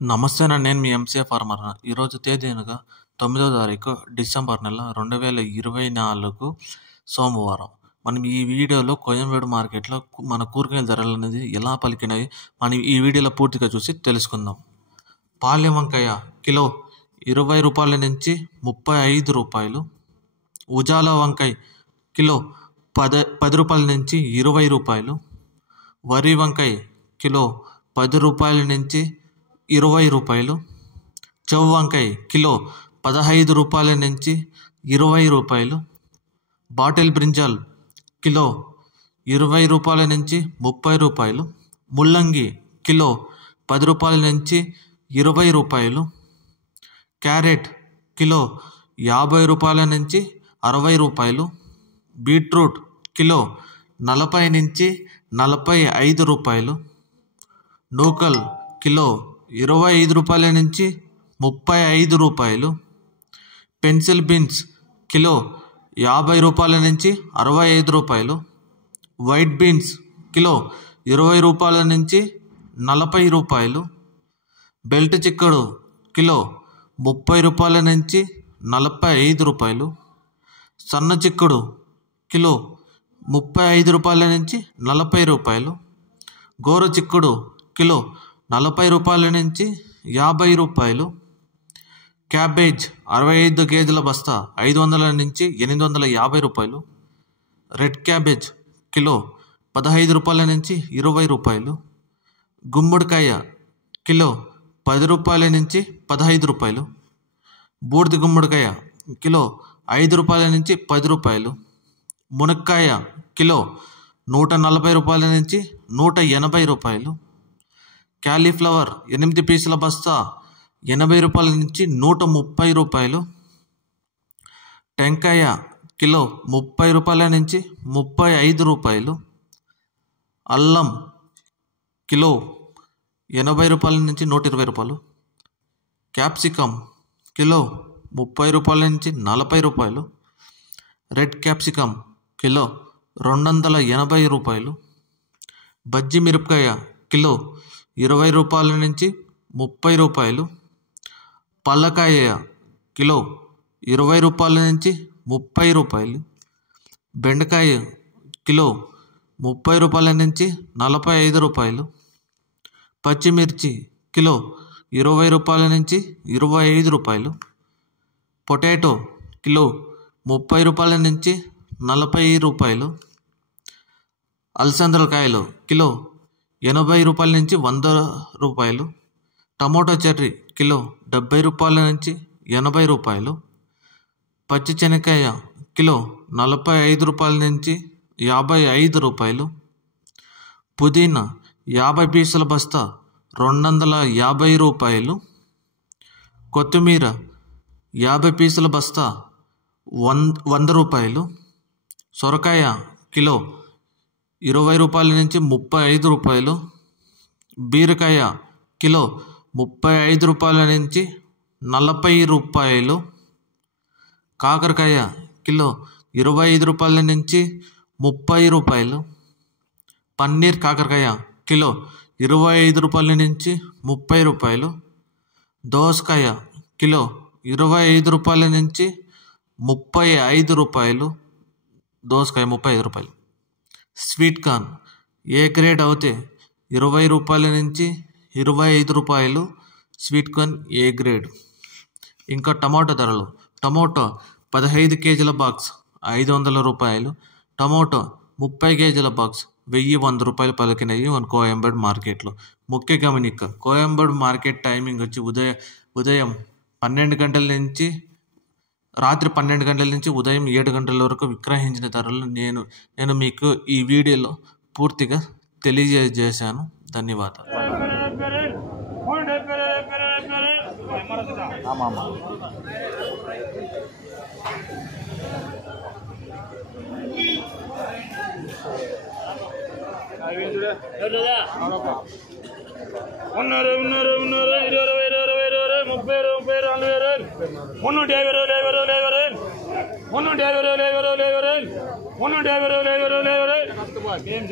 నమస్తే అండి. నేను మీ ఎంసీఏ ఫార్మర్. ఈరోజు తేదీనగా 9వ తారీఖు డిసెంబర్ నెల 2024 సోమవారం. మనం ఈ వీడియోలో కోయంబేడు మార్కెట్లో మన కూరగాయల ధరలు అనేది ఎలా పలికినాయి మనం ఈ వీడియోలో పూర్తిగా చూసి తెలుసుకుందాం. పాలెం వంకాయ కిలో 20 రూపాయల నుంచి 35 రూపాయలు. ఉజాలా వంకాయ కిలో 10 రూపాయల నుంచి 20 రూపాయలు. వరి వంకాయ కిలో 10 రూపాయల నుంచి 20 రూపాయలు. చెవు వంకాయ కిలో 15 రూపాయల నుంచి 20 రూపాయలు. బాటిల్ బ్రింజాల్ కిలో 20 రూపాయల నుంచి 30 రూపాయలు. ముల్లంగి కిలో 10 రూపాయల నుంచి 20 రూపాయలు. క్యారెట్ కిలో 50 రూపాయల నుంచి 60 రూపాయలు. బీట్రూట్ కిలో 40 నుంచి 45 రూపాయలు. నూకల్ కిలో 25 రూపాయల నుంచి 35 రూపాయలు. పెన్సిల్ బీన్స్ కిలో 50 రూపాయల నుంచి 65 రూపాయలు. వైట్ బీన్స్ కిలో 20 రూపాయల నుంచి 40 రూపాయలు. బెల్ట్ చిక్కుడు కిలో 30 రూపాయల నుంచి 45 రూపాయలు. సన్న చిక్కుడు కిలో 35 రూపాయల నుంచి 40 రూపాయలు. గోరు చిక్కుడు కిలో 40 రూపాయల నుంచి 50 రూపాయలు. క్యాబేజ్ 65 కేజీల బస్తా 500 నుంచి 850 రూపాయలు. రెడ్ క్యాబేజ్ కిలో 15 రూపాయల నుంచి 20 రూపాయలు. గుమ్మడికాయ కిలో 10 రూపాయల నుంచి 15 రూపాయలు. బూడిద గుమ్మడికాయ కిలో 5 రూపాయల నుంచి 10 రూపాయలు. మునక్కాయ కిలో 140 రూపాయల నుంచి 180 రూపాయలు. క్యాలీఫ్లవర్ 8 పీసుల బస్తా 80 రూపాయల నుంచి 130 రూపాయలు. టెంకాయ కిలో 30 రూపాయల నుంచి 35 రూపాయలు. అల్లం కిలో 80 రూపాయల నుంచి 120 రూపాయలు. క్యాప్సికమ్ కిలో 30 రూపాయల నుంచి 40 రూపాయలు. రెడ్ క్యాప్సికమ్ కిలో 280 రూపాయలు. బజ్జి మిరపకాయ కిలో 20 రూపాయల నుంచి 30 రూపాయలు. పల్లకాయ కిలో 20 రూపాయల నుంచి 30 రూపాయలు. బెండకాయ కిలో 30 రూపాయల నుంచి 45 రూపాయలు. పచ్చిమిర్చి కిలో 20 రూపాయల నుంచి 25 రూపాయలు. పొటాటో కిలో 30 రూపాయల నుంచి 40 రూపాయలు. అలసందలకాయలు కిలో 80 రూపాయల నుంచి 100 రూపాయలు. టమోటా చెర్రీ కిలో 70 రూపాయల నుంచి 80 రూపాయలు. పచ్చి శనగకాయ కిలో 45 రూపాయల నుంచి 55 రూపాయలు. పుదీనా 50 పీసుల బస్తా 250 రూపాయలు. కొత్తిమీర 50 పీసుల బస్తా 100 రూపాయలు. సొరకాయ కిలో 20 రూపాయల నుంచి 35 రూపాయలు. బీరకాయ కిలో 35 రూపాయల నుంచి 40 రూపాయలు. కాకరకాయ కిలో 25 రూపాయల నుంచి 30 రూపాయలు. పన్నీర్ కాకరకాయ కిలో 25 రూపాయల నుంచి 30 రూపాయలు. దోసకాయ కిలో 25 రూపాయల నుంచి 35 రూపాయలు. దోసకాయ 35 రూపాయలు. స్వీట్ కార్న్ ఏ గ్రేడ్ అవుతే 20 రూపాయల నుంచి 25 రూపాయలు. Sweet corn A grade. ఇంకా టమాటో ధరలు. టమోటో 15 కేజీల బాక్స్ 500 రూపాయలు. టమోటో 30 కేజీల బాక్స్ 1100 రూపాయలు పలికినాయి మన కోయంబేడు మార్కెట్లో. ముఖ్య గమనిక, కోయంబేడు మార్కెట్ టైమింగ్ వచ్చి ఉదయం 12 గంటల నుంచి రాత్రి 12 గంటల నుంచి ఉదయం 7 గంటల వరకు విక్రయించిన ధరలు నేను మీకు ఈ వీడియోలో పూర్తిగా తెలియజేశాను. ధన్యవాదాలు. ఏం